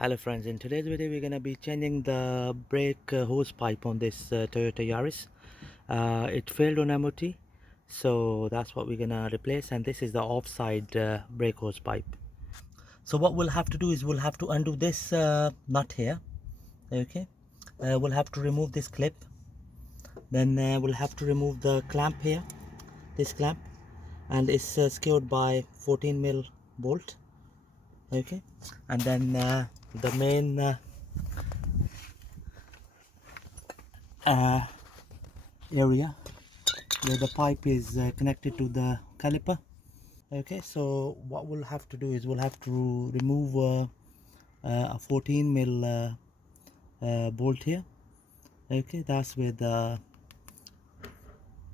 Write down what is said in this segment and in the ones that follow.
Hello friends, in today's video we're going to be changing the brake hose pipe on this Toyota Yaris. It failed on MOT, so that's what we're going to replace, and this is the offside brake hose pipe. So what we'll have to do is we'll have to undo this nut here. Okay, we'll have to remove this clip, then we'll have to remove the clamp here, this clamp, and it's secured by 14mm bolt. Okay, and then the main area where the pipe is connected to the caliper. Okay, so what we'll have to do is we'll have to remove a 14mm bolt here. Okay, that's where the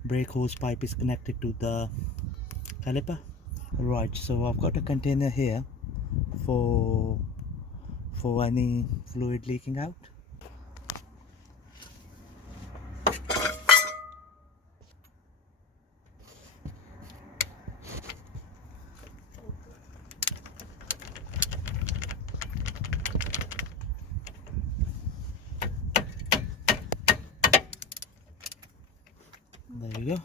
brake hose pipe is connected to the caliper. Right, so I've got a container here for any fluid leaking out. There you go.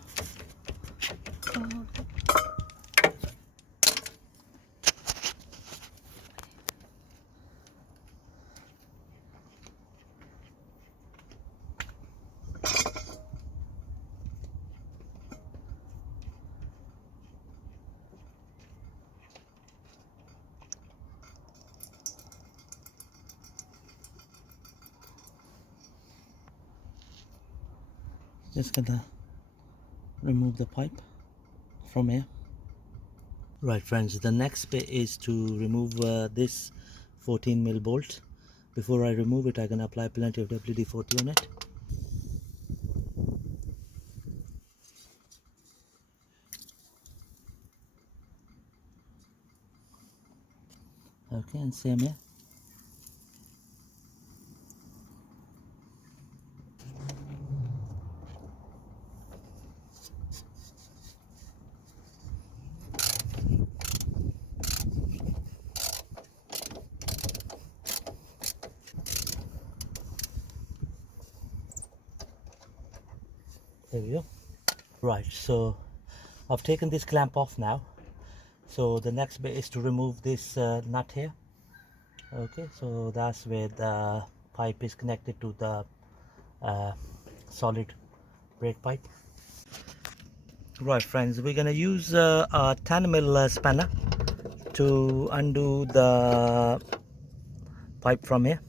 Just gonna remove the pipe from here. Right friends, the next bit is to remove this 14mm bolt. Before I remove it, I'm gonna apply plenty of WD-40 on it. Okay, and same here. There we go. Right, so I've taken this clamp off now. So the next bit is to remove this nut here. Okay, so that's where the pipe is connected to the solid brake pipe. Right friends, we're gonna use a 10mm spanner to undo the pipe from here.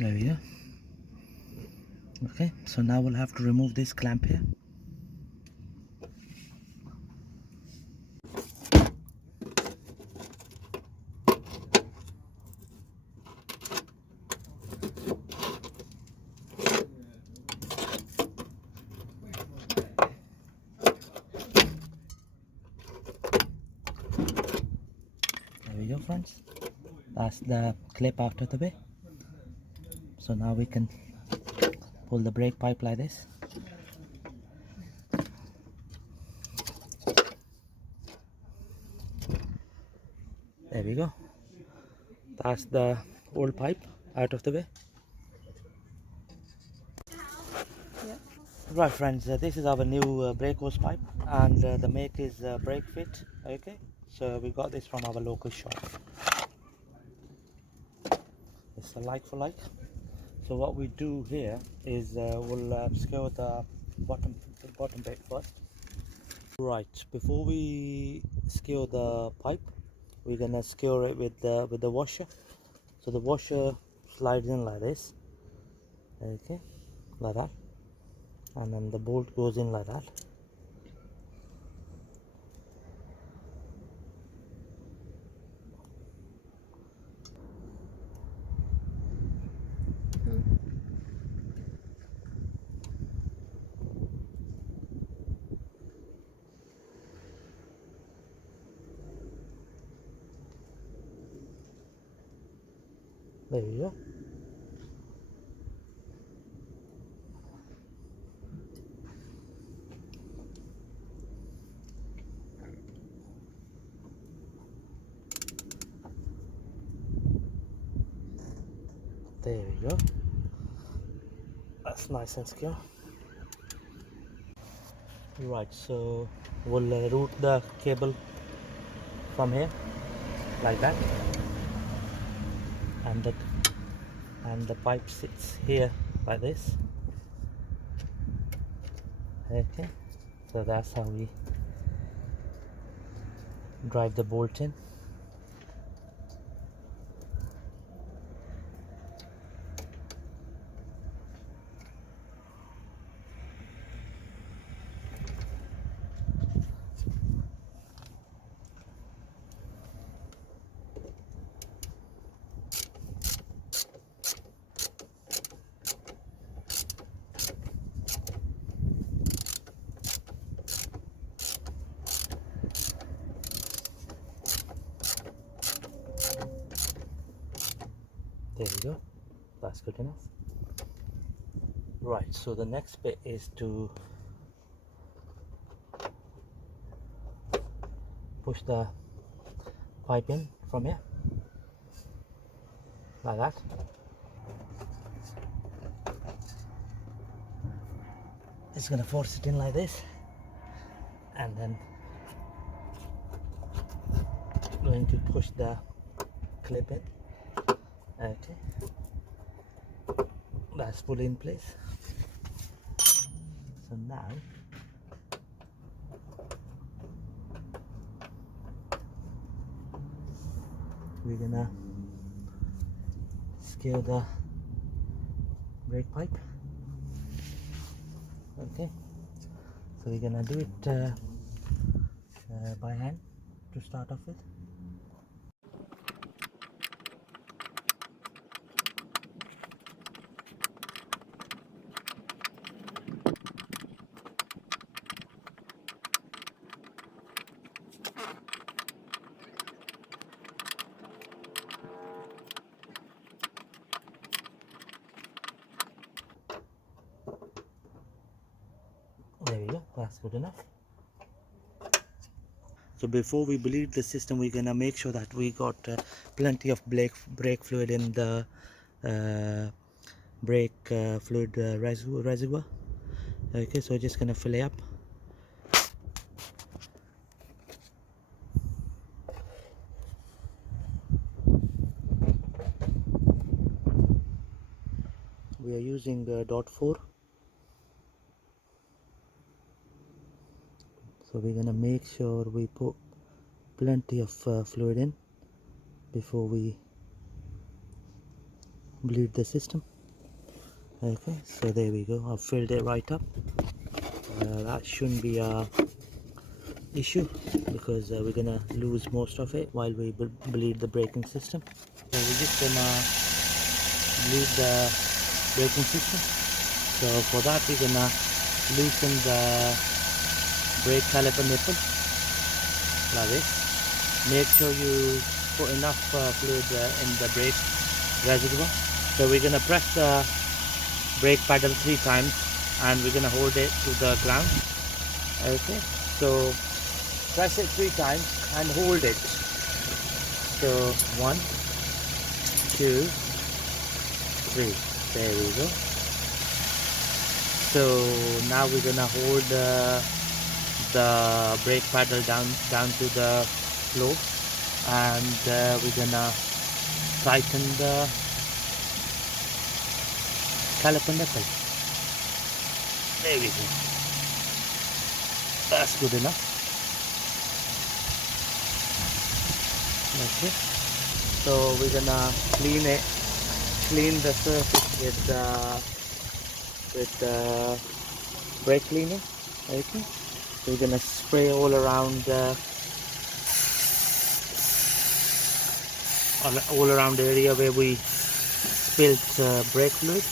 There we go. Okay, so now we'll have to remove this clamp here. There we go friends, that's the clip out of the way. So now we can pull the brake pipe like this. There we go, that's the old pipe out of the way. Right friends, this is our new brake hose pipe, and the make is brake fit. Okay, so we got this from our local shop. It's a like for like. So what we do here is we'll skewer the bottom bit first. Right, before we skewer the pipe, we're gonna skewer it with the washer. So the washer slides in like this. Okay, like that, and then the bolt goes in like that. There you go. There we go. That's nice and secure. Right, so we'll route the cable from here like that, and the pipe sits here like this. Okay, so that's how we drive the bolt in. There we go, that's good enough. Right, so the next bit is to push the pipe in from here like that. It's gonna force it in like this, and then going to push the clip in. Okay, that's fully in place. So now we're gonna scale the brake pipe. Okay, so we're gonna do it by hand to start off with. There we go, that's good enough. So before we bleed the system, we're gonna make sure that we got plenty of brake fluid in the brake fluid reservoir. Okay, so we're just gonna fill it up. We are using .4. So we're gonna make sure we put plenty of fluid in before we bleed the system. Okay, so there we go, I've filled it right up. That shouldn't be a issue because we're gonna lose most of it while we bleed the braking system. So we're just gonna bleed the braking system. So for that we're gonna loosen the brake caliper nipple like this. Make sure you put enough fluid in the brake reservoir. So we're gonna press the brake pedal 3 times and we're gonna hold it to the ground. Okay, so press it 3 times and hold it. So 1, 2, 3. There we go. So now we're gonna hold the brake pedal down to the floor, and we're gonna tighten the caliper nipple. There we go. That's good enough. Okay, so we're gonna clean the surface with brake cleaner. Okay, so we're gonna spray all around the area where we spilled brake fluid.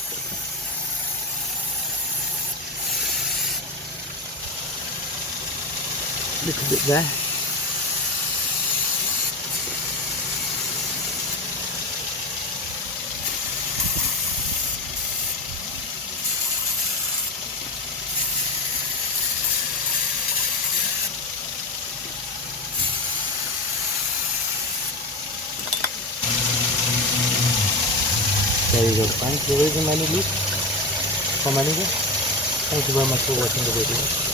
Little bit there. Very good. Thank you. There is a menu leaf for manager. Thank you very much for watching the video.